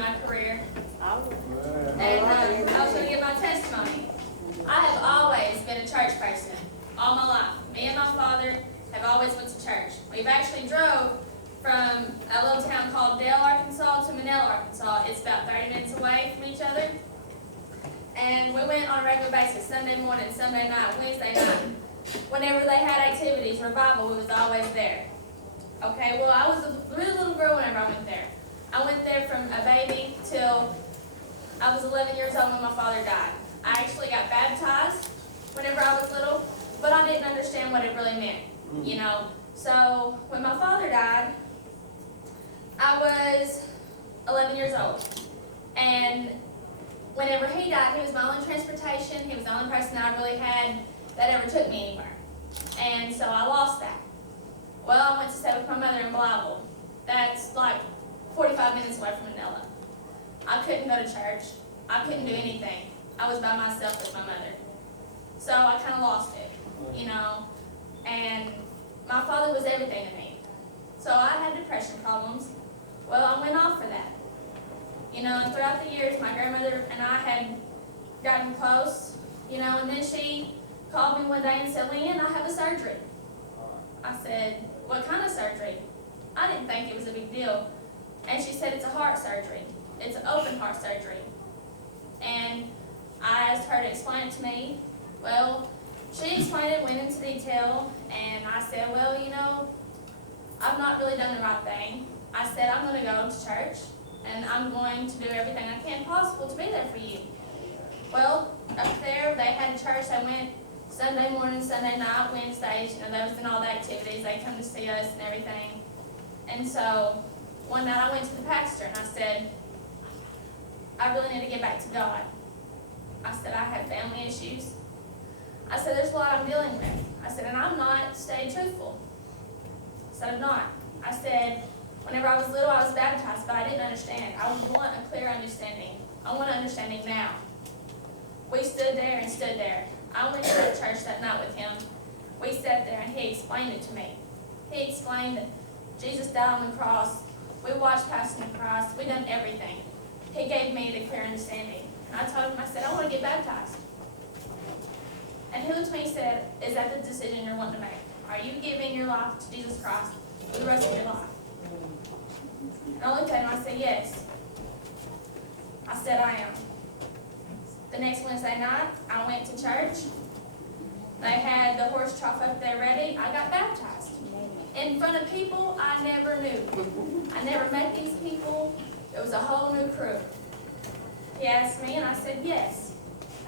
my career. Yeah. And I was going to give my testimony. I have always been a church person all my life. Me and my father have always went to church. We've actually drove from a little town called Dale, Arkansas to Manila, Arkansas. It's about 30 minutes away from each other. And we went on a regular basis, Sunday morning, Sunday night, Wednesday night. Whenever they had activities, revival, we was always there. Okay, well, I was a really little girl whenever I went there. I went there from a baby till I was 11 years old when my father died. I actually got baptized whenever I was little, but I didn't understand what it really meant, you know. So when my father died, I was 11 years old. And whenever he died, he was my only transportation. He was the only person I really had that ever took me anywhere. And so I lost that. Well, I went to stay with my mother in Blytheville. That's like 45 minutes away from Manila. I couldn't go to church. I couldn't do anything. I was by myself with my mother. So I kind of lost it, you know. And my father was everything to me. So I had depression problems. Well, I went off for that. You know, and throughout the years, my grandmother and I had gotten close, you know, and then she called me one day and said, "Leanne, I have a surgery." I said, "What kind of surgery?" I didn't think it was a big deal. And she said, "It's a heart surgery. It's an open heart surgery." And I asked her to explain it to me. Well, she explained it, went into detail, and I said, "Well, you know, I've not really done the right thing." I said, "I'm going to go to church, and I'm going to do everything I can possible to be there for you." Well, up there, they had church. They went Sunday morning, Sunday night, Wednesdays. You know, they was in all the activities. They come to see us and everything. And so one night I went to the pastor, and I said, "I really need to get back to God." I said, "I have family issues." I said, "There's a lot I'm dealing with." I said, "And I'm not staying truthful." I said, "I'm not." I said, whenever I was little, I was baptized, but I didn't understand. I want a clear understanding. I want an understanding now. We stood there and stood there. I went to the church that night with him. We sat there, and he explained it to me. He explained that Jesus died on the cross. We watched past the cross. We done everything. He gave me the clear understanding. And I told him, I said, "I want to get baptized." And he looked at me and said, "Is that the decision you're wanting to make? Are you giving your life to Jesus Christ for the rest of your life?" And I looked at him and I said, "Yes." I said, "I am." The next Wednesday night, I went to church. They had the horse trough up there ready. I got baptized. In front of people I never knew. I never met these people. It was a whole new crew. He asked me, and I said, "Yes."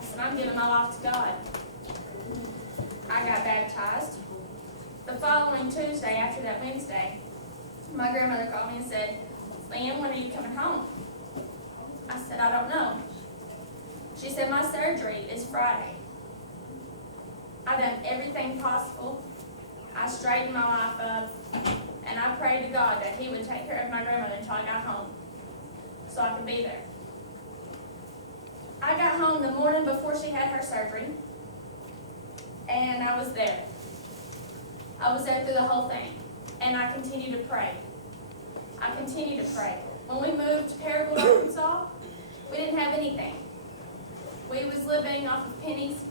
I said, "I'm giving my life to God." I got baptized. The following Tuesday, after that Wednesday, my grandmother called me and said, "Leanne, when are you coming home?" I said, "I don't know." She said, "My surgery is Friday." I done everything possible. I straightened my life up, and I prayed to God that He would take care of my grandmother until I got home, so I could be there. I got home the morning before she had her surgery, and I was there. I was there through the whole thing, and I continued to pray. I continued to pray. When we moved to Paragould, Arkansas, we didn't have anything. We was living off of pennies.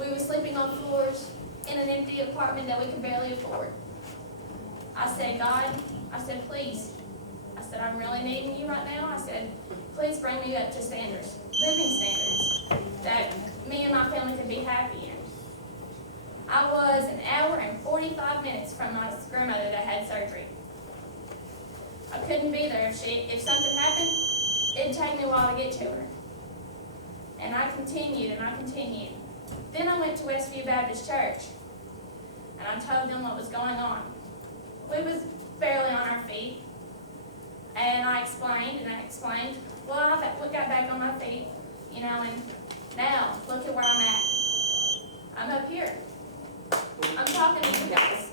We was sleeping on floors in an empty apartment that we could barely afford. I said, "God," I said, "please." I said, "I'm really needing you right now." I said, "Please bring me up to standards, living standards, that me and my family could be happy in." I was an hour and 45 minutes from my grandmother that had surgery. I couldn't be there. If something happened, it'd take me a while to get to her. And I continued and I continued. Then I went to Westview Baptist Church, and I told them what was going on. We was barely on our feet, and I explained. Well, I got back on my feet, you know, and now look at where I'm at. I'm up here. I'm talking to you guys.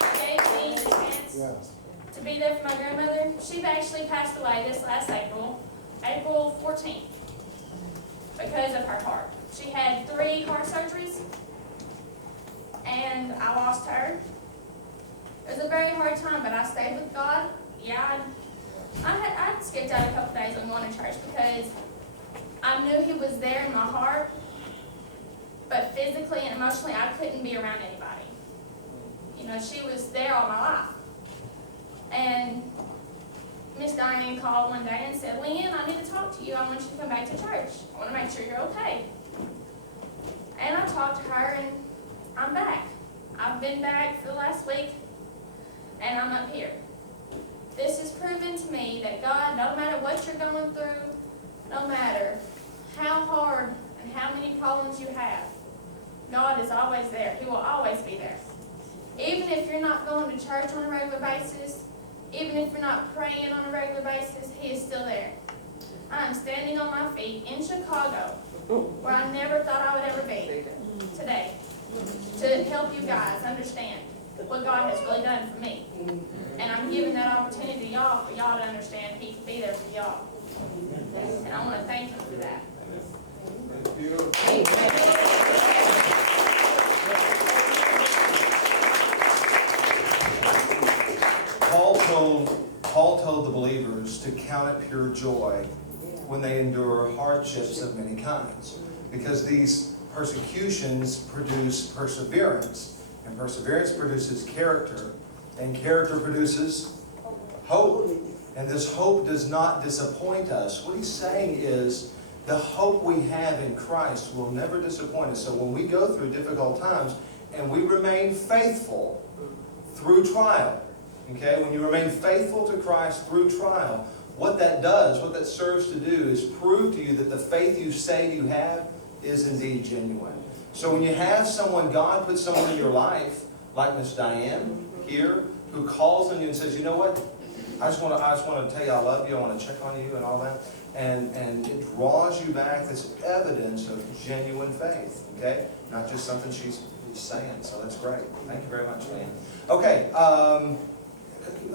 I gave me the chance to be there for my grandmother. She actually passed away this last April 14th, because of her heart. She had 3 heart surgeries, and I lost her. It was a very hard time, but I stayed with God, yeah, I skipped out a couple days on going to church because I knew He was there in my heart, but physically and emotionally I couldn't be around anybody. You know, she was there all my life. And Miss Diane called one day and said, Leanne, I need to talk to you. I want you to come back to church. I want to make sure you're okay. And I talked to her, and I'm back. I've been back for the last week, and I'm up here. This has proven to me that God, no matter what you're going through, no matter how hard and how many problems you have, God is always there. He will always be there. Even if you're not going to church on a regular basis, even if you're not praying on a regular basis, He is still there. I am standing on my feet in Chicago, where I never thought I would ever be today, to help you guys understand what God has really done for me. And I'm giving that opportunity to y'all for y'all to understand He can be there for y'all. And I want to thank you for that. Thank you. Paul told the believers to count it pure joy when they endure hardships of many kinds, because these persecutions produce perseverance, and perseverance produces character, and character produces hope. And this hope does not disappoint us. What he's saying is the hope we have in Christ will never disappoint us. So when we go through difficult times and we remain faithful through trial, okay, when you remain faithful to Christ through trial, what that does, what that serves to do is prove to you that the faith you say you have is indeed genuine. So when you have someone, God puts someone in your life, like Miss Diane here, who calls on you and says, you know what, I just want to tell you I love you, I want to check on you and all that, and it draws you back as evidence of genuine faith, okay? Not just something she's saying, so that's great. Thank you very much, Leanne. Okay,